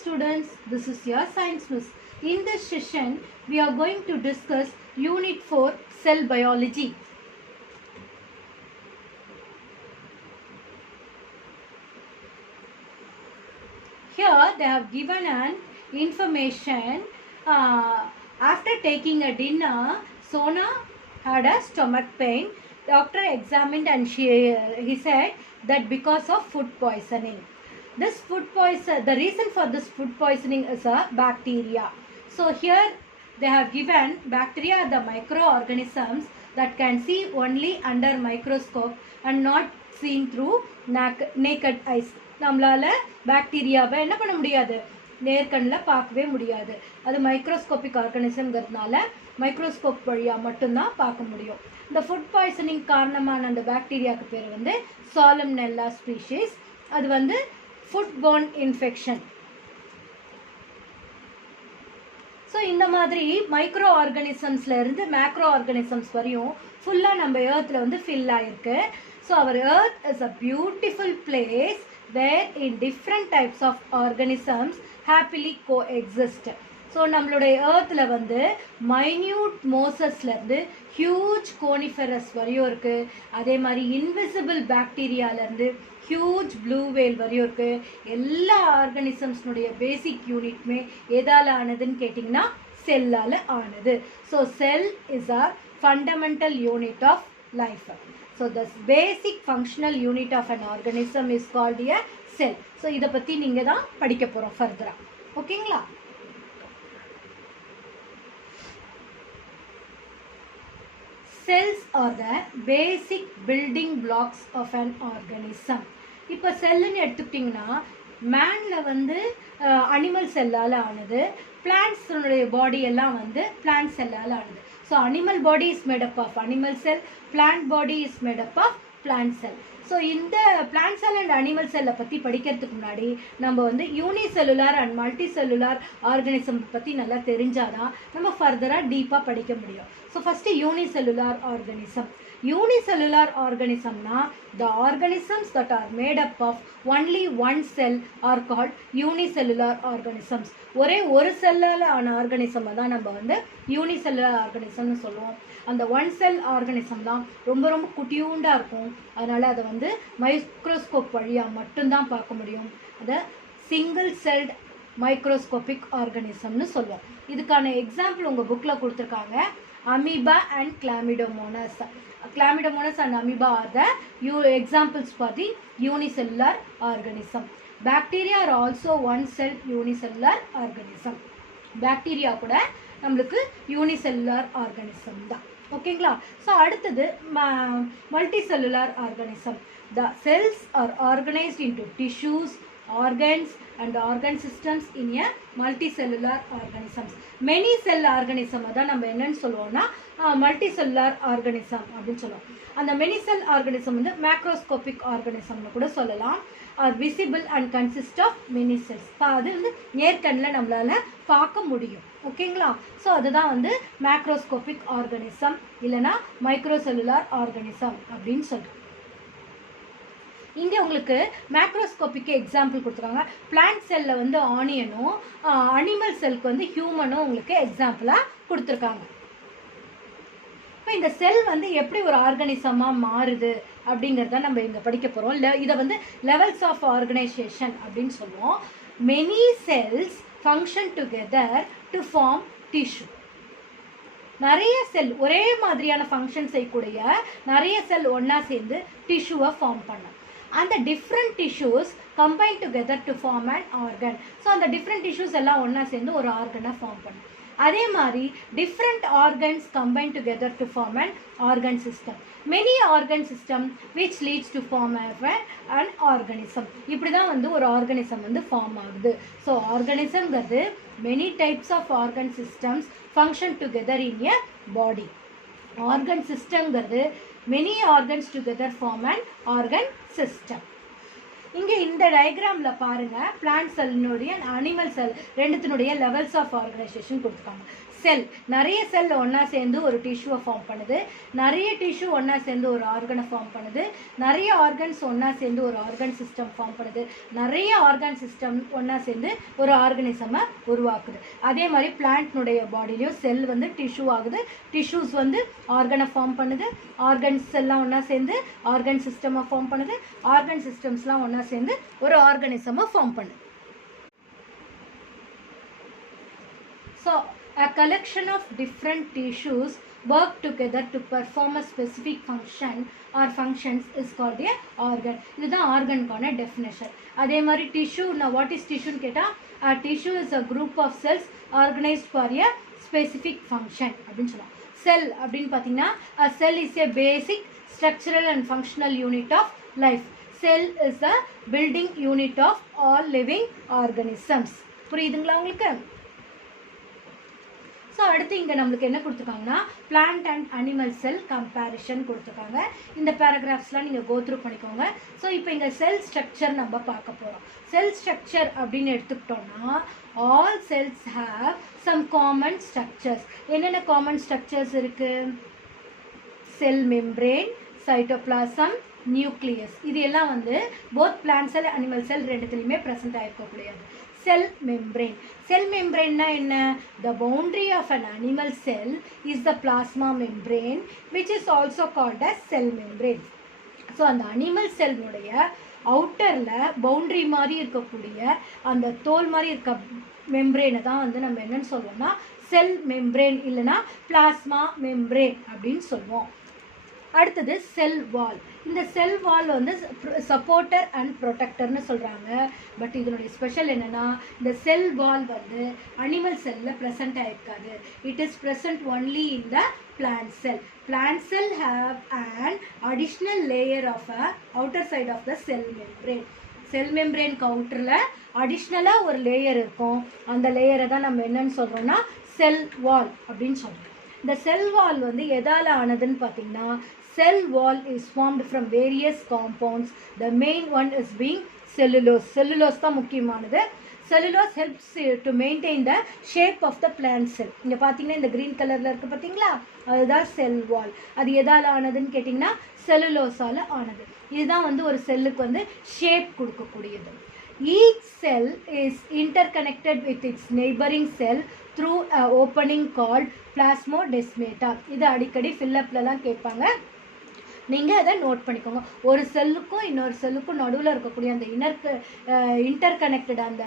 students, this is your science miss. In this session, we are going to discuss Unit 4 Cell Biology. Here they have given an information. After taking a dinner, Sona had a stomach pain. Doctor examined and he said that because of food poisoning. This food poison, the reason for this food poisoning is a bacteria. So here they have given bacteria are the microorganisms that can see only under microscope and not seen through naked eyes. நம்மளால பாக்டீரியாவை என்ன பண்ண முடியாது, நேர்கண்ணில் பார்க்கவே முடியாது. அது microscopic ஆர்கானிசம்ங்கிறதுனால microscope வழியாக மட்டும்தான் பார்க்க முடியும். இந்த ஃபுட் பாய்சனிங் காரணமான அந்த பாக்டீரியாவுக்கு பேர் வந்து சாலம்னெல்லா ஸ்பீஷீஸ். அது வந்து ஃபுட் போர்ன் இன்ஃபெக்ஷன். ஸோ இந்த மாதிரி மைக்ரோ ஆர்கானிசம்ஸ்லேருந்து மேக்ரோ ஆர்கானிசம்ஸ் வரையும் ஃபுல்லாக நம்ம ஏர்த்தில் வந்து ஃபில் ஆகிருக்கு. ஸோ அவர் earth is a beautiful place where in different types of organisms happily coexist. So நம்மளுடைய ஏர்த்தில் வந்து மைன்யூட் மோசஸ்லேருந்து ஹியூஜ் கோனிஃபெரஸ் வரையும் இருக்குது. அதே மாதிரி இன்விசிபிள் பாக்டீரியாவிலேருந்து ஹியூஜ் ப்ளூ வேல் வரையும் இருக்குது. எல்லா ஆர்கானிசம்ஸ்னுடைய பேசிக் யூனிட்மே எதால் ஆனதுன்னு கேட்டிங்கன்னா செல்லால் ஆனது. So cell is a fundamental unit of life. So the basic functional unit of an organism is called a cell. So இதை பற்றி நீங்கள் தான் படிக்க போகிறோம் ஃபர்தராக. ஓகேங்களா? Cells are the basic building blocks of an organism. இப்போ செல்லுன்னு எடுத்துக்கிட்டிங்கன்னா மேனில் வந்து அனிமல் செல்லால் ஆனது, பிளான்ட்ஸுடைய பாடி எல்லாம் வந்து பிளான்ட் செல்லால் ஆனது. So animal body is made up of animal cell, plant body is made up of plant cell. So இந்த பிளான்ட் செல் அண்ட் அனிமல் செல்லை பற்றி படிக்கிறதுக்கு முன்னாடி நம்ம வந்து unicellular and multicellular organism பற்றி நல்லா தெரிஞ்சாதான் நம்ம ஃபர்தராக டீப்பாக படிக்க முடியும். So first unicellular organism. Unicellular ஆர்கானிசம்னா the organisms that are made up of only one cell are called unicellular organisms. ஒரே ஒரு செல்லால் ஆன ஆர்கானிசம் தான் நம்ம வந்து யூனிசெல்லுலார் ஆர்கானிசம்னு சொல்லுவோம். அந்த ஒன் செல் ஆர்கானிசம் தான் ரொம்ப ரொம்ப குட்டியூண்டாக இருக்கும். அதனால் அதை வந்து மைக்ரோஸ்கோப் வழியாக மட்டும்தான் பார்க்க முடியும். அதை சிங்கிள் செல்ட் மைக்ரோஸ்கோபிக் ஆர்கானிசம்னு சொல்லுவோம். இதுக்கான எக்ஸாம்பிள் உங்கள் புக்கில் கொடுத்துருக்காங்க. Amoeba and Chlamydomonas. Chlamydomonas and amoeba are the examples for the unicellular organism. Bacteria are also one cell unicellular organism. Bacteria கூட நம்மளுக்கு unicellular organism தான். ஓகேங்களா? ஸோ அடுத்தது multicellular organism. The cells are organized into tissues, organs and organ systems in a multicellular organisms. Many cell organism தான் நம்ம என்னன்னு சொல்லுவோம்னா multicellular organism அப்படின்னு சொல்லுவோம். அந்த மெனி செல் ஆர்கானிசம் வந்து மேக்ரோஸ்கோபிக் ஆர்கானிசம்னு கூட சொல்லலாம். Are visible and consist of many cells. அது வந்து நேர்கண்ணில் நம்மளால் பார்க்க முடியும். ஓகேங்களா? ஸோ அதுதான் வந்து மேக்ரோஸ்கோபிக் ஆர்கானிசம் இல்லைனா மைக்ரோசெல்லுலார் ஆர்கானிசம் அப்படின்னு சொல்லுவோம். இங்கே உங்களுக்கு மேக்ரோஸ்கோப்பிக்கு எக்ஸாம்பிள் கொடுத்துருக்காங்க. பிளான்ட் செல்லில் வந்து ஆனியனும் அனிமல் செல்லுக்கு வந்து ஹியூமனும் உங்களுக்கு எக்ஸாம்பிளாக கொடுத்துருக்காங்க. இப்போ இந்த செல் வந்து எப்படி ஒரு ஆர்கானிசமாக மாறுது அப்படிங்கிறத நம்ம இங்கே படிக்க போகிறோம். இதை வந்து லெவல்ஸ் ஆஃப் ஆர்கனைசேஷன் அப்படின்னு சொல்லுவோம். Many cells function together to form tissue. நிறைய செல் ஒரே மாதிரியான ஃபங்க்ஷன் செய்யக்கூடிய நிறைய செல் ஒன்றா சேர்ந்து டிஷ்யூவை ஃபார்ம் பண்ணும். அந்த different tissues combine together to form and organ. So அந்த டிஃப்ரெண்ட் டிஷ்யூஸ் எல்லாம் ஒன்றா சேர்ந்து ஒரு ஆர்கனை ஃபார்ம் பண்ணும். அதே மாதிரி different organs combine together to form and organ system. Many organ system which leads to form and organism. இப்படி தான் வந்து ஒரு ஆர்கானிசம் வந்து ஃபார்ம் ஆகுது. ஸோ ஆர்கானிசம்ங்கிறது many types of organ systems function together in a body. Organ சிஸ்டம்ங்கிறது many organs together form and organ system. இங்கே இந்த டயக்ராமில் பாருங்கள், பிளான்ட் செல்லினுடைய அனிமல் செல் ரெண்டுத்தினுடைய லெவல்ஸ் ஆஃப் ஆர்கனைசேஷன் கொடுத்துருக்காங்க. செல் நிறைய செல் ஒன்றா சேர்ந்து ஒரு டிஷ்யூவை ஃபார்ம் பண்ணுது, நிறைய டிஷ்யூ ஒன்றா சேர்ந்து ஒரு ஆர்கனை ஃபார்ம் பண்ணுது, நிறைய ஆர்கன்ஸ் ஒன்றா சேர்ந்து ஒரு ஆர்கன் சிஸ்டம் ஃபார்ம் பண்ணுது, நிறைய ஆர்கன் சிஸ்டம் ஒன்றா சேர்ந்து ஒரு ஆர்கனிசமை உருவாக்குது. அதே மாதிரி பிளான்ட்னுடைய பாடியிலையும் செல் வந்து டிஷ்யூ ஆகுது, டிஷ்யூஸ் வந்து ஆர்கனை ஃபார்ம் பண்ணுது, ஆர்கன்ஸ் எல்லாம் ஒன்றா சேர்ந்து ஆர்கன் சிஸ்டமை ஃபார்ம் பண்ணுது, ஆர்கன் சிஸ்டம்ஸ்லாம் ஒன்றா சேர்ந்து ஒரு ஆர்கனிசமை ஃபார்ம் பண்ணுது. So a collection of different tissues work together to perform a specific function or functions is called a organ. இதுதான் ஆர்கனுக்கான டெஃபினேஷன். அதே மாதிரி டிஷ்யூனா வாட் இஸ் டிஷ்யூன்னு கேட்டால் a tissue is a group of cells organized for a specific function அப்படின்னு சொல்லலாம். செல் அப்படின்னு பார்த்தீங்கன்னா a cell is a basic structural and functional unit of life. Cell is the building unit of all living organisms. புரியுதுங்களா உங்களுக்கு? So அடுத்து இங்கே நம்மளுக்கு என்ன கொடுத்துருக்காங்கன்னா plant and animal sell comparison கொடுத்துருக்காங்க. இந்த பேராகிராஃப்ஸ்லாம் நீங்கள் கோத்ரூ பண்ணிக்கோங்க. ஸோ இப்போ இங்கே செல் ஸ்ட்ரக்சர் நம்ம பார்க்க போகிறோம். செல் ஸ்ட்ரக்சர் அப்படின்னு எடுத்துக்கிட்டோம்னா all cells have some common structures. என்னென்ன காமன் ஸ்ட்ரக்சர்ஸ் இருக்குது? Cell membrane, cytoplasm, nucleus. இது எல்லாம் வந்து both plant cell animal cell ரெண்டுத்துலையுமே ப்ரெசென்ட் ஆகிருக்கக்கூடியது. Cell membrane. Cell membrane na enna? The boundary of an animal cell is the plasma membrane, which is also called as cell membrane. So அந்த animal cell உடைய அவுட்டரில் boundary மாதிரி இருக்கக்கூடிய அந்த தோல் மாதிரி இருக்க மெம்ப்ரேனை தான் வந்து நம்ம என்னன்னு சொல்லுவோம்னா செல் மெம்ப்ரேன் இல்லைனா பிளாஸ்மா மெம்ப்ரேன் அப்படின்னு சொல்லுவோம். அடுத்தது செல் வால். இந்த செல் வால் வந்து சப்போர்ட்டர் அண்ட் ப்ரொடெக்டர்னு சொல்கிறாங்க. பட் இதனுடைய ஸ்பெஷல் என்னென்னா இந்த செல் வால் வந்து அனிமல் செல்லில் ப்ரெசென்ட் ஆகிருக்காது. It is present only in the plant cell. Plant cell have an additional layer of a outer side of the cell membrane. Cell மெம்ப்ரேனுக்கு அவுட்டரில் அடிஷ்னலாக ஒரு லேயர் இருக்கும். அந்த லேயரை தான் நம்ம என்னன்னு சொல்கிறோம்னா செல் வால் அப்படின்னு சொல்கிறோம். இந்த செல் வால் வந்து எதால் ஆனதுன்னு பார்த்தீங்கன்னா cell wall is formed from various compounds. The main one is being cellulose. Cellulose தான் முக்கியமானது. Cellulose helps to maintain the shape of the plant cell. இங்கே பார்த்தீங்கன்னா இந்த green கலரில் இருக்குது பார்த்தீங்களா, அதுதான் செல் வால். அது எதால் ஆனதுன்னு கேட்டிங்கன்னா செல்லுலோஸால் ஆனது. இதுதான் வந்து ஒரு செல்லுக்கு வந்து ஷேப் கொடுக்கக்கூடியது. Each cell is interconnected with its neighboring cell through an opening called plasmodesmata. இது அடிக்கடி ஃபில்லப்லலாம் கேட்பாங்க, நீங்கள் அதை நோட் பண்ணிக்கோங்க. ஒரு செல்லுக்கும் இன்னொரு செல்லுக்கும் நடுவில் இருக்கக்கூடிய அந்த இன்டர்கனெக்டட் அந்த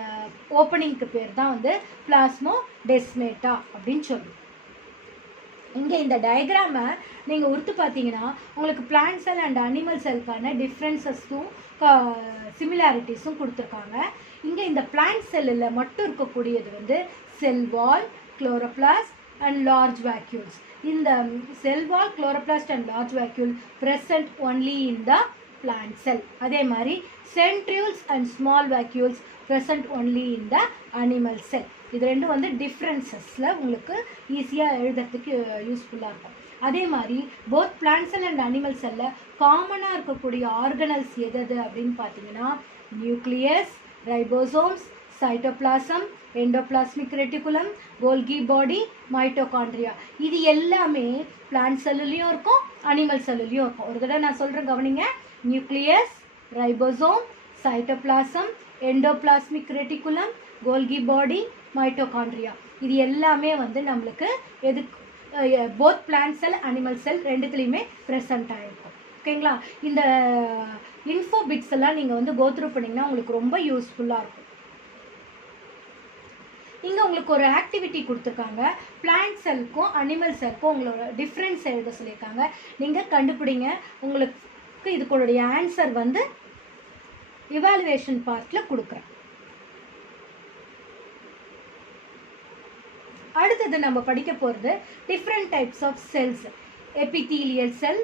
ஓப்பனிங்க்கு பேர் தான் வந்து பிளாஸ்மோடெஸ்மேட்டா அப்படின்னு சொல்லுவோம். இங்கே இந்த டயக்ராமை நீங்கள் உறுத்து பார்த்தீங்கன்னா உங்களுக்கு பிளான்ட் செல் அண்ட் அனிமல் செல்லுக்கான டிஃப்ரென்சஸும் சிமிலாரிட்டிஸும் கொடுத்துருக்காங்க. இங்கே இந்த பிளான்ட் செல்லில் மட்டும் இருக்கக்கூடியது வந்து செல் வால், chloroplast and large vacuoles. In the cell wall, chloroplast and large vacuole present only in the plant cell. அதே மாதிரி centrioles and small vacuoles present only in the animal cell. இது ரெண்டும் வந்து டிஃப்ரென்சஸில் உங்களுக்கு ஈஸியாக எழுதுறதுக்கு யூஸ்ஃபுல்லாக இருக்கும். அதே மாதிரி both plant cell and animal செல்லில் காமனாக இருக்கக்கூடிய ஆர்கனல்ஸ் எது அப்படின்னு பார்த்தீங்கன்னா nucleus, ribosomes, cytoplasm, endoplasmic reticulum, Golgi body, mitochondria. இது எல்லாமே பிளான்ட் செல்லுலேயும் இருக்கும் அனிமல் செல்லுலேயும் இருக்கும். ஒரு தடவை நான் சொல்கிறேன் கவனிங்க. Nucleus, ribosome, cytoplasm, endoplasmic reticulum, Golgi body, mitochondria. இது எல்லாமே வந்து நம்மளுக்கு both plant cell animal cell ரெண்டுத்துலேயுமே ப்ரெசண்ட் ஆகிருக்கும். ஓகேங்களா? இந்த இன்ஃபோ பிட்ஸ் எல்லாம் நீங்கள் வந்து கோத்ரூ பண்ணிங்கன்னா உங்களுக்கு ரொம்ப யூஸ்ஃபுல்லாக இருக்கும். இங்கே உங்களுக்கு ஒரு ஆக்டிவிட்டி கொடுத்துருக்காங்க. பிளான்ட் செல்லுக்கும் அனிமல் செல்லுக்கும் உங்களோட டிஃப்ரென்ஸ் எழுத சொல்லியிருக்காங்க. நீங்கள் கண்டுபிடிங்க. உங்களுக்கு இதுக்குடைய ஆன்சர் வந்து இவாலுவேஷன் பார்ட்டில் கொடுக்குறேன். அடுத்தது நம்ம படிக்க போகிறது different types of cells. Epithelial cell,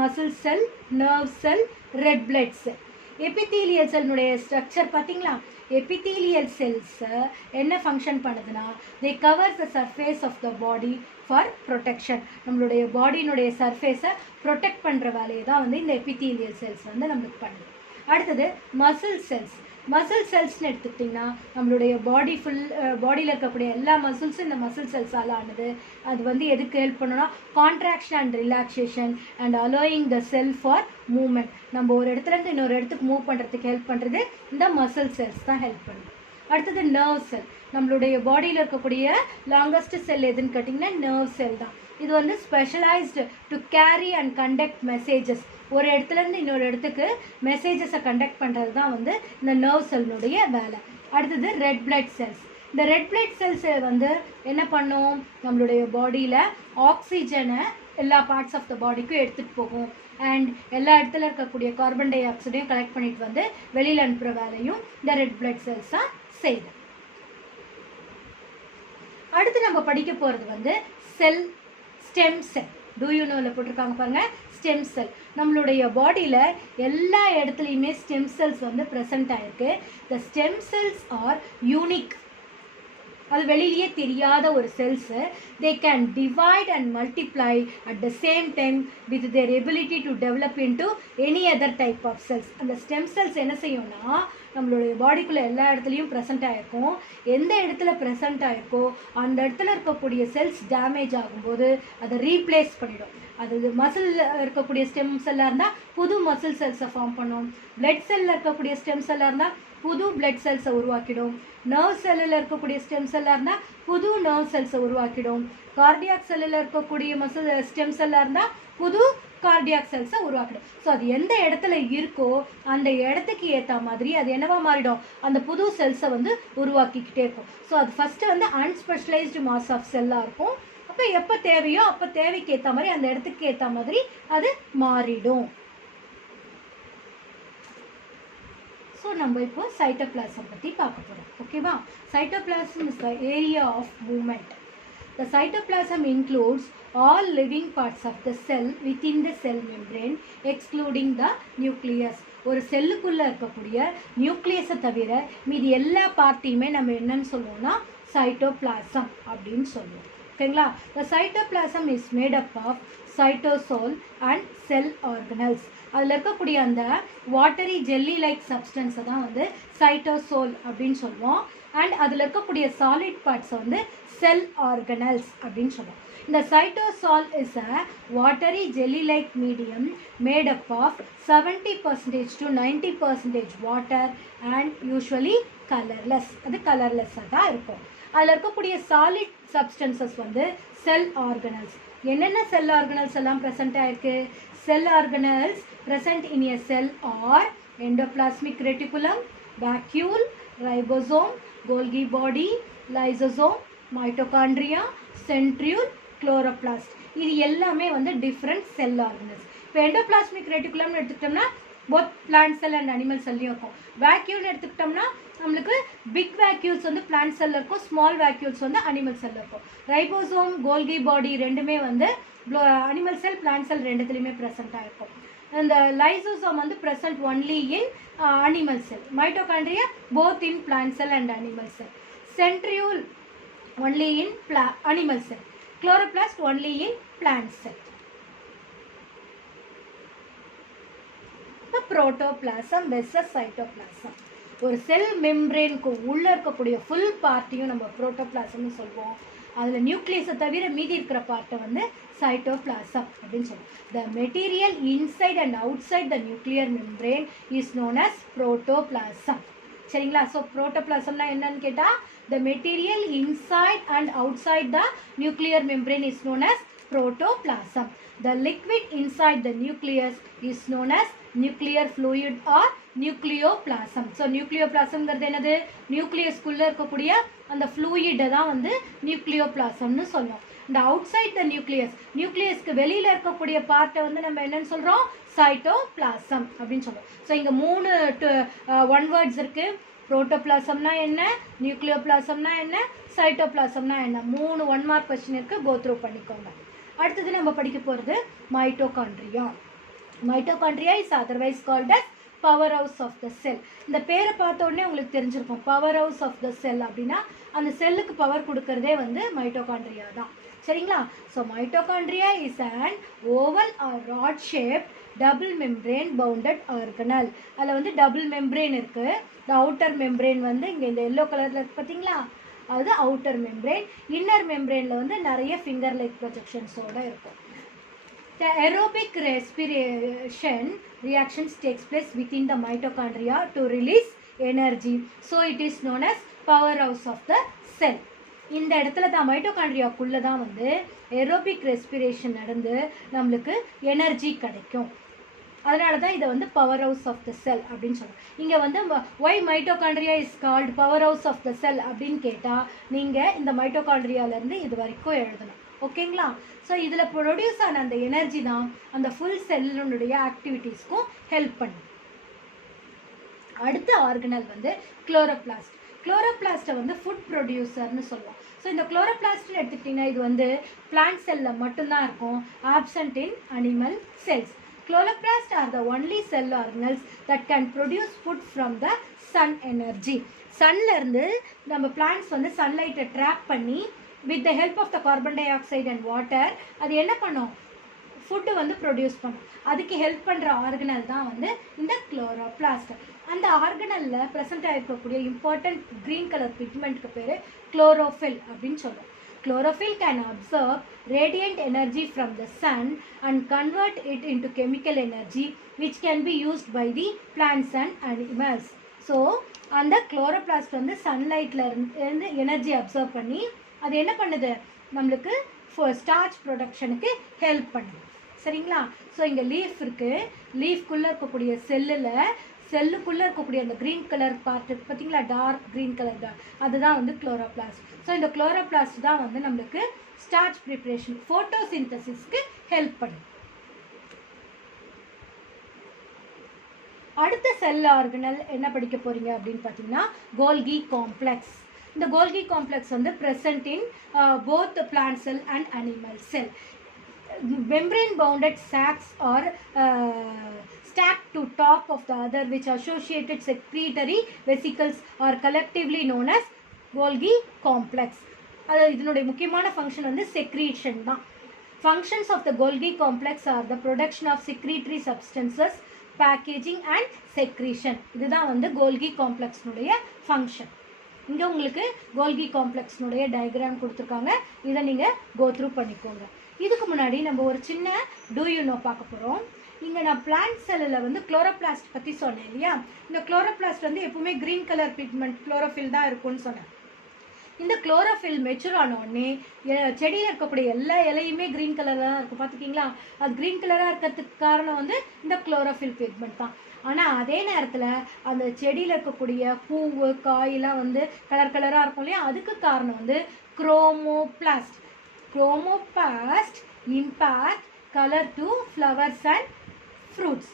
muscle cell, nerve cell, red blood cell. Epithelial செல்னுடைய ஸ்ட்ரக்சர் பார்த்தீங்களா? epithelial cells என்ன ஃபங்க்ஷன் பண்ணுதுன்னா they covers the surface of the body for protection. நம்மளுடைய பாடியினுடைய சர்ஃபேஸை ப்ரொடெக்ட் பண்ணுற வேலையை தான் வந்து இந்த epithelial cells வந்து நம்மளுக்கு பண்ணுது. அடுத்தது மசில் செல்ஸ். மசில் செல்ஸ்னு எடுத்துக்கிட்டிங்கன்னா நம்மளுடைய பாடியில் இருக்கக்கூடிய எல்லா மசில்ஸும் இந்த மசில் செல்ஸால் ஆனது. அது வந்து எதுக்கு ஹெல்ப் பண்ணணும்னா contraction and relaxation and allowing the sell for movement. நம்ம ஒரு இடத்துலேருந்து இன்னொரு இடத்துக்கு மூவ் பண்ணுறதுக்கு ஹெல்ப் பண்ணுறது இந்த மசில் செல்ஸ் தான் ஹெல்ப் பண்ணுது. அடுத்தது நர்வ் செல். நம்மளுடைய பாடியில் இருக்கக்கூடிய லாங்கஸ்ட் செல் எதுன்னு கேட்டிங்கன்னா நர்வ் செல் தான். இது வந்து specialised to carry and conduct messages. ஒரு இடத்துலேருந்து இன்னொரு இடத்துக்கு மெசேஜஸை கண்டக்ட் பண்ணுறது தான் வந்து இந்த நர்வ் செல்லுடைய வேலை. அடுத்தது ரெட் பிளட் செல்ஸ். இந்த ரெட் பிளட் செல்ஸ் வந்து என்ன பண்ணும், நம்மளுடைய பாடியில் ஆக்சிஜனை எல்லா பார்ட்ஸ் ஆஃப் த பாடிக்கும் எடுத்துகிட்டு போகும். அண்ட் எல்லா இடத்துல இருக்கக்கூடிய கார்பன் டை ஆக்சைடையும் கலெக்ட் பண்ணிட்டு வந்து வெளியில் அனுப்புகிற வேலையும் இந்த ரெட் பிளட் செல்ஸ் தான் செய்யுது. அடுத்து நம்ம படிக்க போகிறது வந்து செல் ஸ்டெம் செல். டூ யூ நோவில் போட்டிருக்காங்க பாருங்கள், ஸ்டெம் செல். நம்மளுடைய பாடியில் எல்லா இடத்துலையுமே ஸ்டெம் செல்ஸ் வந்து ப்ரெசென்ட் ஆகிருக்கு. The stem cells are unique. அது வெளியிலேயே தெரியாத ஒரு cells. They can divide and multiply at the same time with their ability to develop into any other type of cells. அந்த ஸ்டெம் செல்ஸ் என்ன செய்யும்னா நம்மளுடைய பாடிக்குள்ளே எல்லா இடத்துலையும் ப்ரெசென்ட் ஆகிருக்கும். எந்த இடத்துல ப்ரெசென்ட் ஆகிருக்கோ அந்த இடத்துல இருக்கக்கூடிய செல்ஸ் டேமேஜ் ஆகும்போது அதை ரீப்ளேஸ் பண்ணிடும். அது மசில் இருக்கக்கூடிய ஸ்டெம் செல்லாக இருந்தால் புது மசில் செல்ஸை ஃபார்ம் பண்ணும். பிளட் செல்லில் இருக்கக்கூடிய ஸ்டெம் செல்லாக இருந்தால் புது பிளட் செல்ஸை உருவாக்கிடும். நர்வ் செல்லில் இருக்கக்கூடிய ஸ்டெம் செல்லாக இருந்தால் புது நர்வ் செல்ஸை உருவாக்கிடும். கார்டியாக் செல்லில் இருக்கக்கூடிய ஸ்டெம் செல்லாக இருந்தால் புது கார்டியாக் செல்ஸை உருவாக்கிடும். ஸோ அது எந்த இடத்துல இருக்கோ அந்த இடத்துக்கு ஏற்ற மாதிரி அது என்னவா மாறிடும், அந்த புது செல்ஸை வந்து உருவாக்கிக்கிட்டே இருக்கும். ஸோ அது ஃபஸ்ட்டு வந்து அன்ஸ்பெஷலைஸ்டு மாஸ் ஆஃப் செல்லாக இருக்கும். அப்போ எப்போ தேவையோ அப்போ தேவைக்கு ஏற்ற மாதிரி அந்த இடத்துக்கு ஏற்ற மாதிரி அது மாறிடும். ஸோ நம்ம இப்போ சைட்டோபிளாசம் பற்றி பார்க்க போகிறோம். ஓகேவா? Cytoplasm is the area of movement. The cytoplasm includes all living parts of the cell within the cell membrane excluding the nucleus. ஒரு செல்லுக்குள்ளே இருக்கக்கூடிய நியூக்ளியஸை தவிர மீதி எல்லா பார்ட்டியுமே நம்ம என்னன்னு சொல்லுவோம்னா சைட்டோபிளாசம் அப்படின்னு சொல்லுவோம். ஓகேங்களா? The cytoplasm is made up of cytosol and cell organelles. அதில் இருக்கக்கூடிய அந்த வாட்டரி ஜெல்லி லைக் சப்ஸ்டன்ஸை தான் வந்து சைட்டோசோல் அப்படின்னு சொல்லுவோம். அண்ட் அதில் இருக்கக்கூடிய சாலிட் பார்ட்ஸை வந்து செல் ஆர்கனல்ஸ் அப்படின்னு சொல்லுவோம். இந்த cytosol is a watery jelly like medium made up of 70% to 90% water and usually colourless. அது கலர்லெஸ்ஸாக தான் இருக்கும். அதில் இருக்கக்கூடிய சாலிட் சப்ஸ்டன்சஸ் வந்து செல் ஆர்கனல்ஸ். என்னென்ன செல் ஆர்கனல்ஸ் எல்லாம் ப்ரெசென்ட்டாக இருக்குது? செல் organelles present in a cell are endoplasmic reticulum, vacuole, ribosome, Golgi body, lysosome, mitochondria, centriole, chloroplast. இது எல்லாமே வந்து டிஃப்ரெண்ட் செல் ஆர்கனல்ஸ். இப்போ எண்டோபிளாஸ்மிக் ரெட்டிகுலம்னு எடுத்துக்கிட்டோம்னா both plant cell and animal செல்லையும் இருக்கும். வேக்யூல்னு எடுத்துக்கிட்டோம்னா நம்மளுக்கு பிக் வேக்யூல்ஸ் வந்து பிளான்ட் செல்லில் இருக்கும், ஸ்மால் வேக்யூல்ஸ் வந்து அனிமல் செல்லில் இருக்கும். ரைபோசோம், கோல்கி பாடி ரெண்டுமே வந்து அனிமல் செல் பிளான்ட் செல் ரெண்டுத்துலேயுமே ப்ரெசென்ட்டாக இருக்கும். இந்த lysosome வந்து present only in animal cell. Mitochondria both in plant cell and animal cell. Centriole only in animal cell. Chloroplast only in plant cell. Protoplasm versus cytoplasm. ஒரு செல் மெம்ப்ரேனுக்கு உள்ளே இருக்கக்கூடிய ஃபுல் பார்ட்டியும் நம்ம புரோட்டோபிளாசம்னு சொல்லுவோம். அதில் நியூக்ளியஸை தவிர மீதி இருக்கிற பார்ட்டை வந்து சைட்டோபிளாசம் அப்படின்னு சொல்லுவோம். The material inside and outside the nuclear membrane is known as protoplasm. சரிங்களா? ஸோ புரோட்டோபிளாசம்னா என்னன்னு கேட்டால் the material inside and outside the nuclear membrane is known as protoplasm. The liquid inside the nucleus is known as nuclear fluid or nucleoplasm. So nucleoplasmங்கிறது என்னது? நியூக்ளியஸ்குள்ளே இருக்கக்கூடிய அந்த ஃப்ளூயிடை தான் வந்து நியூக்ளியோபிளாசம்னு சொல்லுவோம். இந்த அவுட் சைட் த நியூக்ளியஸ்க்கு வெளியில் இருக்கக்கூடிய பார்ட்டை வந்து நம்ம என்னன்னு சொல்கிறோம்? சைட்டோபிளாசம் அப்படின்னு சொல்லுவோம். ஸோ இங்கே 3 ஒன் வேர்ட்ஸ் இருக்குது. புரோட்டோபிளாசம்னா என்ன, நியூக்ளியோபிளாசம்னா என்ன, சைட்டோபிளாசம்னா என்ன, 3 1 மார்க் கொஸ்டின் இருக்குது. கோ த்ரூ பண்ணிக்கோங்க. அடுத்தது நம்ம படிக்க போகிறது mitochondria. Mitochondria is otherwise called as power house of the cell. இந்த பேரை பார்த்த உடனே உங்களுக்கு தெரிஞ்சிருக்கும். Power house of the cell அப்படின்னா அந்த செல்லுக்கு பவர் கொடுக்கறதே வந்து மைட்டோகாண்ட்ரியா தான். சரிங்களா? So mitochondria is an oval or rod shaped double membrane bounded organelle. அதில் வந்து டபுள் மெம்ப்ரேன் இருக்குது. இந்த அவுட்டர் மெம்ப்ரேன் வந்து இங்கே இந்த எல்லோ கலரில் இருக்குது பார்த்தீங்களா, அது அவுட்டர் மெம்ப்ரேன். இன்னர் மெம்ப்ரேனில் வந்து நிறைய ஃபிங்கர் லைக் ப்ரொஜெக்ஷன்ஸோடு இருக்கும். The aerobic respiration reactions takes place within the mitochondria to release energy. So it is known as powerhouse of the cell. இந்த இடத்துல தான் மைட்டோகாண்ட்ரியாக்குள்ளே தான் வந்து ஏரோபிக் ரெஸ்பிரேஷன் நடந்து நம்மளுக்கு எனர்ஜி கிடைக்கும். அதனால தான் இதை வந்து power house of the cell அப்படின்னு சொல்கிறோம். இங்கே வந்து why mitochondria is called power house of the cell அப்படின்னு கேட்டால் நீங்கள் இந்த மைட்டோகாண்ட்ரியாவிலேருந்து இது வரைக்கும் எழுதணும். ஓகேங்களா? ஸோ இதில் ப்ரொடியூஸ் ஆன அந்த எனர்ஜி தான் அந்த ஃபுல் செல்லுடைய ஆக்டிவிட்டீஸ்க்கும் ஹெல்ப் பண்ணும். அடுத்த ஆர்கனல் வந்து குளோரோபிளாஸ்ட். குளோரோபிளாஸ்ட்டை வந்து ஃபுட் ப்ரொடியூசர்னு சொல்லுவோம். ஸோ இந்த குளோரோபிளாஸ்ட்னு எடுத்துக்கிட்டிங்கன்னா இது வந்து பிளான்ட் செல்லில் மட்டும்தான் இருக்கும், absent in animal cells. Chloroplasts are the only cell organelles that can produce food from the sun energy. சன்லேருந்து நம்ம பிளான்ட்ஸ் வந்து சன்லைட்டை ட்ராப் பண்ணி with the help of the carbon dioxide and water அது என்ன பண்ணும், ஃபுட்டு வந்து produce பண்ணும். அதுக்கு ஹெல்ப் பண்ணுற ஆர்கனல் தான் வந்து இந்த குளோரோபிளாஸ்ட். அந்த ஆர்கனலில் ப்ரெசென்ட் ஆகிருக்கக்கூடிய இம்பார்ட்டன்ட் க்ரீன் கலர் பிக்மெண்ட்டுக்கு பேர் குளோரோஃபில் அப்படின்னு சொல்லுவோம். Chlorophyll can absorb radiant energy from the sun and convert it into chemical energy which can be used by the plants and animals. So, அந்த chloroplast வந்து sunlightல இருந்து energy observe பண்ணி அது என்ன பண்ணுது, நம்மளுக்கு ஸ்டார்ச் ப்ரொடக்ஷனுக்கு ஹெல்ப் பண்ணுது. சரிங்களா? ஸோ இங்கே லீஃப் இருக்குது, லீஃப்குள்ளே இருக்கக்கூடிய செல்லுக்குள்ளே இருக்கக்கூடிய அந்த க்ரீன் கலர் பார்ட் இருக்குது பார்த்தீங்களா, டார்க் க்ரீன் கலர் டார்க், அதுதான் வந்து குளோரோபிளாஸ்ட். ஸோ இந்த குளோரோபிளாஸ்ட் தான் வந்து நம்மளுக்கு ஸ்டார்ச் ப்ரிப்ரேஷன் ஃபோட்டோசிந்தசிஸ்க்கு ஹெல்ப் பண்ணும். அடுத்த செல் ஆர்கனல் என்ன படிக்க போகிறீங்க அப்படின்னு பார்த்தீங்கன்னா கோல்கி காம்ப்ளெக்ஸ். இந்த கோல்கி காம்ப்ளெக்ஸ் வந்து present in both plant cell and animal cell. Membrane bounded sacs are stacked to top of the other which associated secretory vesicles are collectively known as Golgi complex. அது இதனுடைய முக்கியமான ஃபங்க்ஷன் வந்து secretion தான். Functions of the Golgi complex are the production of secretory substances, packaging and secretion. இதுதான் வந்து கோல்கி காம்ப்ளெக்ஸ்னுடைய function. இங்கே உங்களுக்கு கோல்கி காம்ப்ளெக்ஸ்னுடைய diagram கொடுத்துருக்காங்க, இதை நீங்கள் கோ த்ரூ பண்ணிக்கோங்க. இதுக்கு முன்னாடி நம்ம ஒரு சின்ன டூ யூ நோ பார்க்க போகிறோம். இங்கே நான் பிளான்ட் செல்லில் வந்து குளோரோபிளாஸ்ட் பற்றி சொன்னேன் இல்லையா. இந்த குளோரோபிளாஸ்ட் வந்து எப்பவுமே க்ரீன் கலர் பிக்மெண்ட் குளோரோஃபில் தான் இருக்கும்னு சொன்னேன். இந்த குளோரோஃபில் மெச்சூர் ஆனோடனே செடியில் இருக்கக்கூடிய எல்லா இலையுமே க்ரீன் கலரில் தான் இருக்கும். பார்த்துக்கிங்களா? அது க்ரீன் கலராக இருக்கிறதுக்கு காரணம் வந்து இந்த குளோரோஃபில் பிக்மெண்ட் தான். ஆனால் அதே நேரத்தில் அந்த செடியில் இருக்கக்கூடிய பூவு காயெல்லாம் வந்து கலர் கலராக இருக்கும் இல்லையா, அதுக்கு காரணம் வந்து chromoplast. Chromoplast impact color to flowers and fruits.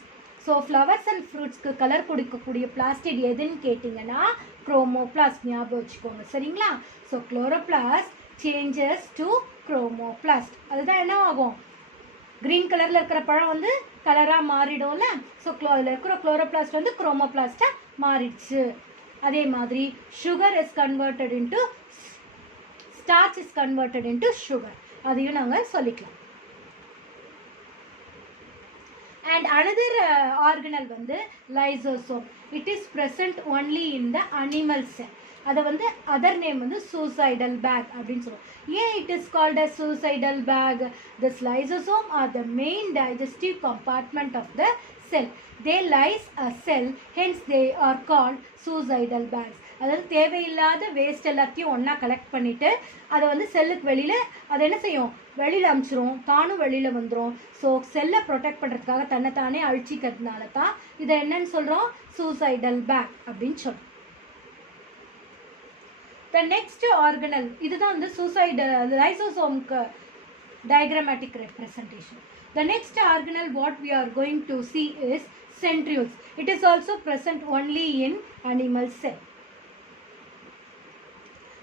So flowers and fruitsக்கு கலர் கொடுக்கக்கூடிய பிளாஸ்டிட் எதுன்னு கேட்டிங்கன்னா குரோமோபிளாஸ்ட். ஞாபகம் வச்சுக்கோங்க. சரிங்களா? So chloroplast changes to chromoplast. அதுதான் என்ன ஆகும், க்ரீன் கலரில் இருக்கிற பழம் வந்து கலராக மாறிடும்ல. ஸோ அதில் இருக்கிற குளோரோபிளாஸ்ட் வந்து குரோமோபிளாஸ்ட்டாக மாறிடுச்சு. அதே மாதிரி sugar is converted into starch is converted into sugar. அதையும் நாங்கள் சொல்லிக்கலாம். And another organelle வந்து lysosome. It is present only in the animal cell. அதை வந்து அதர் நேம் வந்து suicidal bag அப்படின்னு சொல்லுவோம். ஏன் it is called as suicidal bag? This lysosome are the main digestive compartment of the cell. They lyse a cell, hence they are called suicidal bags. அதாவது தேவையில்லாத waste எல்லாத்தையும் ஒன்றா collect பண்ணிவிட்டு அதை வந்து செல்லுக்கு வெளியில் அதை என்ன செய்யும், வெளியில் அனுப்பிச்சிரும், தானும் வெளியில் வந்துடும். ஸோ செல்லை ப்ரொடெக்ட் பண்ணுறதுக்காக தன்னைத்தானே அழிச்சிக்கிறதுனால தான் இதை என்னன்னு சொல்கிறோம், சூசைடல் பேக் அப்படின்னு சொல்கிறோம். த நெக்ஸ்ட் ஆர்கனல் இதுதான் வந்து suicidal லைசோசோம்க்கு diagrammatic representation. The next organelle what we are going to see is centrioles. It is also present only in animal cell.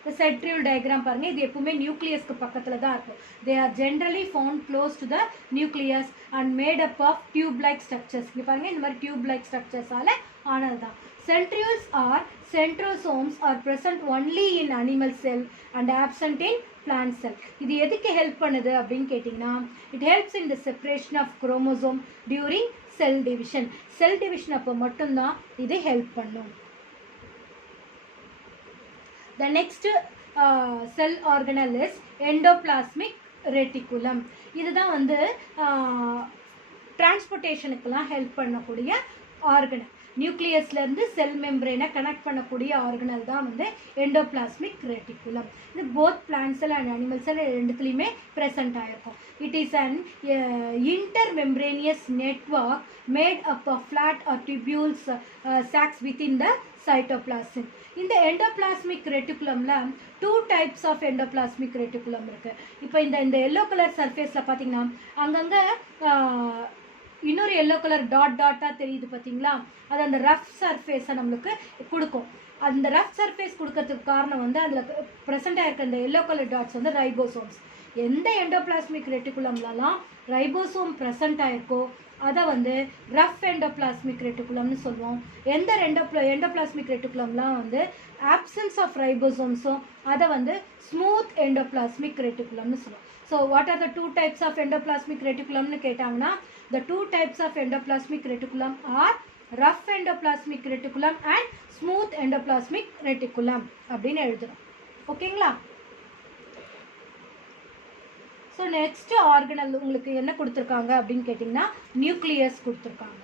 The centriole diagram பாருங்க, இது எப்பவுமே நியூக்ளியஸ்க்கு பக்கத்தில் தான் இருக்கும். They are generally found close to the nucleus and made up of tube-like structures. இங்கே பாருங்க, இந்த மாதிரி tube-like structures-ஆல ஆனது தான். Centrioles or centrosomes are present only in animal cell and absent in plant cell. இது எதுக்கு ஹெல்ப் பண்ணுது அப்படின்னு கேட்டிங்கன்னா, it helps in the separation of chromosome during cell division. Cell division அப்போ மட்டும்தான் இது ஹெல்ப் பண்ணும். The next cell organelle is endoplasmic reticulum. இதுதான் வந்து டிரான்ஸ்போர்ட்டேஷனுக்கெல்லாம் ஹெல்ப் பண்ணக்கூடிய ஆர்கனல். நியூக்ளியஸ்லேருந்து செல் மெம்பரேனை கனெக்ட் பண்ணக்கூடிய ஆர்கனல் தான் வந்து எண்டோபிளாஸ்மிக் ரெட்டிகுலம். இது both plant cell and animal cell ரெண்டுத்துலேயுமே ப்ரெசென்ட் ஆகிருக்கும். It is an intermembranous network made up of flat or tubules sacs within the cytoplasm. இந்த எண்டோபிளாஸ்மிக் ரெட்டிகுலம்ல 2 டைப்ஸ் ஆஃப் எண்டோபிளாஸ்மிக் ரெட்டிகுலம் இருக்கு. இப்போ இந்த எல்லோ கலர் சர்ஃபேஸ்ல பார்த்தீங்கன்னா அங்கங்கே இன்னொரு எல்லோ கலர் டாட்டாக தெரியுது பார்த்தீங்களா, அது அந்த ரஃப் சர்ஃபேஸை நம்மளுக்கு கொடுக்கும். அந்த ரஃப் சர்ஃபேஸ் கொடுக்கறதுக்கு காரணம் வந்து அதில் ப்ரெசென்ட் ஆகிருக்க இந்த எல்லோ கலர் டாட்ஸ் வந்து ரைபோசோம்ஸ். எந்த எண்டோபிளாஸ்மிக் ரெட்டிகுலம்லாம் ரைபோசோம் ப்ரெசென்ட் ஆகிருக்கோ அதை வந்து ரஃப் எண்டோபிளாஸ்மிக் ரெட்டிகுலம்னு சொல்லுவோம். எந்த எண்டோபிளாஸ்மிக் ரெட்டிகுலம்லாம் வந்து ஆப்சன்ஸ் ஆஃப் ரைபோசோம்ஸும் அதை வந்து ஸ்மூத் எண்டோபிளாஸ்மிக் ரெட்டிகுலம்னு சொல்லுவோம். So what are the 2 types of endoplasmic ரெட்டிகுலம்னு கேட்டாங்கன்னா, the 2 types of endoplasmic reticulum are rough endoplasmic reticulum and smooth endoplasmic reticulum அப்படின்னு எழுதுறோம். ஓகேங்களா? ஸோ நெக்ஸ்ட் ஆர்கனல் உங்களுக்கு என்ன கொடுத்துருக்காங்க அப்படின்னு கேட்டிங்கன்னா, நியூக்ளியஸ் கொடுத்துருக்காங்க.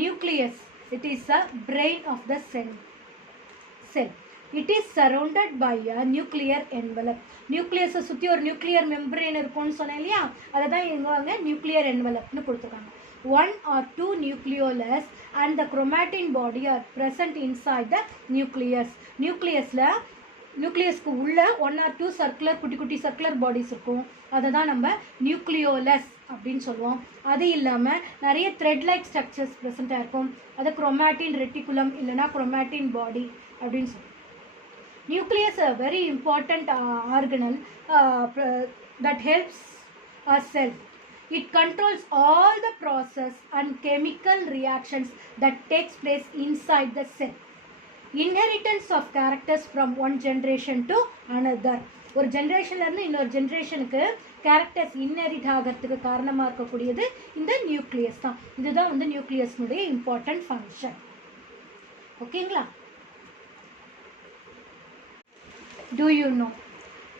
Nucleus it is a brain of the cell. It is surrounded by a nuclear envelope. நியூக்ளியஸை சுற்றி ஒரு நியூக்ளியர் மெம்பரேன் இருக்கும்னு சொன்னேன் இல்லையா, அதை தான் இவங்க நியூக்ளியர் என்வலப்னு கொடுத்துருக்காங்க. 1 or 2 nucleolus and the chromatin body are present inside the nucleus. நியூக்ளியஸ்க்கு உள்ள 1 or 2 சர்க்குலர் குட்டி சர்க்குலர் பாடிஸ் இருக்கும். அதை தான் நம்ம நியூக்ளியோலஸ் அப்படின்னு சொல்லுவோம். அது இல்லாமல் நிறைய த்ரெட் லைக் ஸ்ட்ரக்சர்ஸ் ப்ரெசென்ட்டாக இருக்கும். அது குரோமாட்டின் ரெட்டிகுலம் இல்லைனா குரோமாட்டின் பாடி அப்படின்னு சொல்லுவோம். Nucleus is a very important organelle that helps a cell. It controls all the process and chemical reactions that takes place inside the cell. Inheritance of characters from one generation to another. ஒரு ஜென்ரேஷன்லேருந்து இன்னொரு ஜென்ரேஷனுக்கு characters inherit ஆகிறதுக்கு காரணமாக இருக்கக்கூடியது இந்த nucleus தான். இதுதான் வந்து நியூக்ளியஸ்னுடைய இம்பார்ட்டன்ட் ஃபங்க்ஷன். ஓகேங்களா? Do you know?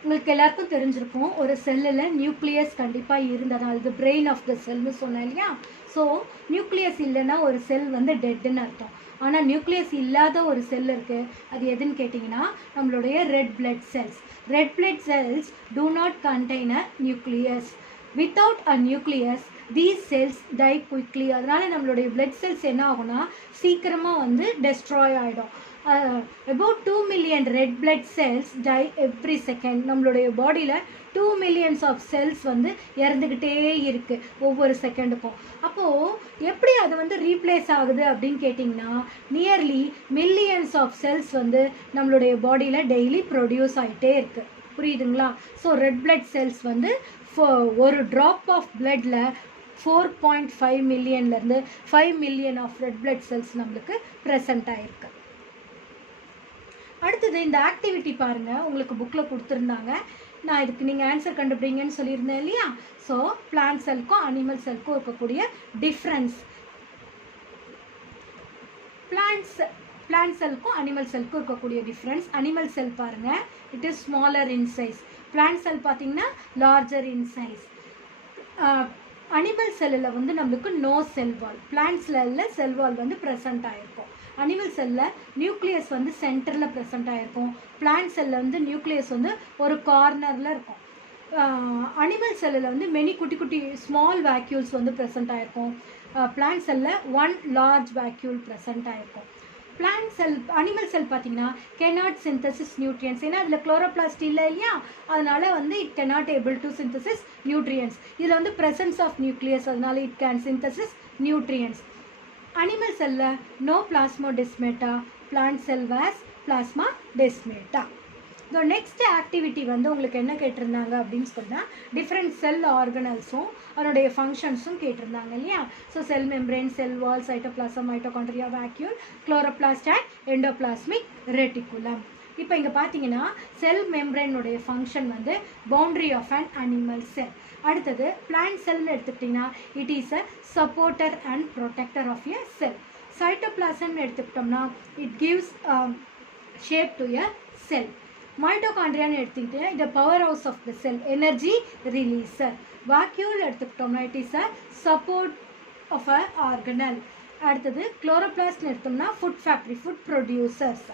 உங்களுக்கு எல்லாருக்கும் தெரிஞ்சிருக்கும், ஒரு செல்லில் நியூக்ளியஸ் கண்டிப்பாக இருந்ததால் இது பிரெயின் ஆஃப் த செல்னு சொன்னேன் இல்லையா. ஸோ நியூக்ளியஸ் இல்லைன்னா ஒரு செல் வந்து டெட்டுன்னு அர்த்தம். ஆனால் நியூக்ளியஸ் இல்லாத ஒரு செல் இருக்குது, அது எதுன்னு கேட்டிங்கன்னா நம்மளுடைய red blood cells. Red blood cells do not contain a nucleus. Without a nucleus these cells die quickly. அதனால் நம்மளுடைய பிளட் செல்ஸ் என்ன ஆகும்னா சீக்கிரமாக வந்து டெஸ்ட்ராய் ஆகிடும். about 2 million red blood cells die every second. நம்மளுடைய பாடியில் 2 millions of cells வந்து இறந்துக்கிட்டே இருக்குது ஒவ்வொரு செகண்டுக்கும். அப்போது எப்படி அது வந்து ரீப்ளேஸ் ஆகுது அப்படின்னு கேட்டிங்கன்னா, நியர்லி மில்லியன்ஸ் ஆஃப் செல்ஸ் வந்து நம்மளுடைய பாடியில் டெய்லி ப்ரொடியூஸ் ஆகிட்டே இருக்குது. புரியுதுங்களா? ஸோ ரெட் பிளட் செல்ஸ் வந்து ஒரு ட்ராப் ஆஃப் பிளட்டில் 4.5 மில்லியன்லேருந்து 5 million of red blood cells நம்மளுக்கு ப்ரெசென்ட் ஆகிருக்கு. அடுத்தது இந்த ஆக்டிவிட்டி பாருங்கள், உங்களுக்கு புக்கில் கொடுத்துருந்தாங்க. நான் இதுக்கு நீங்கள் ஆன்சர் கண்டுபிடிங்கன்னு சொல்லியிருந்தேன் இல்லையா. ஸோ பிளான்ட் செல்க்கும் அனிமல் செல்க்கும் இருக்கக்கூடிய டிஃப்ரென்ஸ், பிளான்ட் செல்க்கும் அனிமல் செல்க்கும் இருக்கக்கூடிய டிஃப்ரென்ஸ். அனிமல் செல் பாருங்கள், it is smaller in size. Plant செல் பார்த்தீங்கன்னா லார்ஜர் இன் சைஸ். அனிமல் செல்லில் வந்து நம்மளுக்கு நோ செல் வால், பிளான்ட் செல்லில் செல் வால் வந்து ப்ரெசென்ட் ஆகிருக்கும். அனிமல் செல்லில் நியூக்ளியஸ் வந்து சென்டரில் ப்ரெசென்ட் ஆகிருக்கும். பிளான்ட் செல்லில் வந்து நியூக்ளியஸ் வந்து ஒரு கார்னரில் இருக்கும். அனிமல் செல்லில் வந்து மெனி குட்டி ஸ்மால் வேக்யூல்ஸ் வந்து ப்ரெசென்ட் ஆகிருக்கும். பிளான்ட் செல்லில் 1 லார்ஜ் வேக்யூல் ப்ரெசென்ட் ஆகிருக்கும். பிளான்ட் செல் அனிமல் செல் பார்த்தீங்கன்னா cannot synthesis nutrients. ஏன்னா அதில் குளோரோபிளாஸ்ட் இல்லை இல்லையா, அதனால் வந்து it cannot able to synthesis nutrients. இதில் வந்து presence of nucleus, அதனால it can synthesis nutrients. Animal செல்லில் no plasmodesmata, plant cell has plasmodesmata. So next activity வந்து உங்களுக்கு என்ன கேட்டிருந்தாங்க அப்படின்னு சொன்னால், டிஃப்ரெண்ட் செல் ஆர்கனல்ஸும் அதனுடைய ஃபங்க்ஷன்ஸும் கேட்டிருந்தாங்க இல்லையா. So cell membrane, cell wall, cytoplasm, mitochondria, vacuole, chloroplast and endoplasmic reticulum. இப்போ இங்கே பார்த்தீங்கன்னா செல் மெம்பரேனுடைய ஃபங்க்ஷன் வந்து boundary of an animal cell. அடுத்தது பிளான்ட் செல்னு எடுத்துக்கிட்டிங்கன்னா it is a supporter and protector of a cell. சைட்டோபிளாசம்னு எடுத்துக்கிட்டோம்னா it gives shape to a cell. மைட்டோகாண்ட்ரியான்னு எடுத்துக்கிட்டு இந்த power house of the cell, energy releaser. Vacuole எடுத்துக்கிட்டோம்னா it is a support of a organelle. அடுத்தது குளோரோபிளாஸ்ட்னு எடுத்தோம்னா food factory, food producers.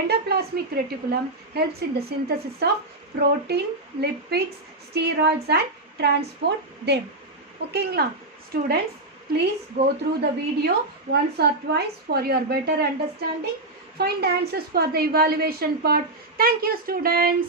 Endoplasmic reticulum helps in the synthesis of protein, lipids, steroids and transport them. ஓகேங்களா students, please go through the video once or twice for your better understanding. Find the answers for the evaluation part. Thank you students.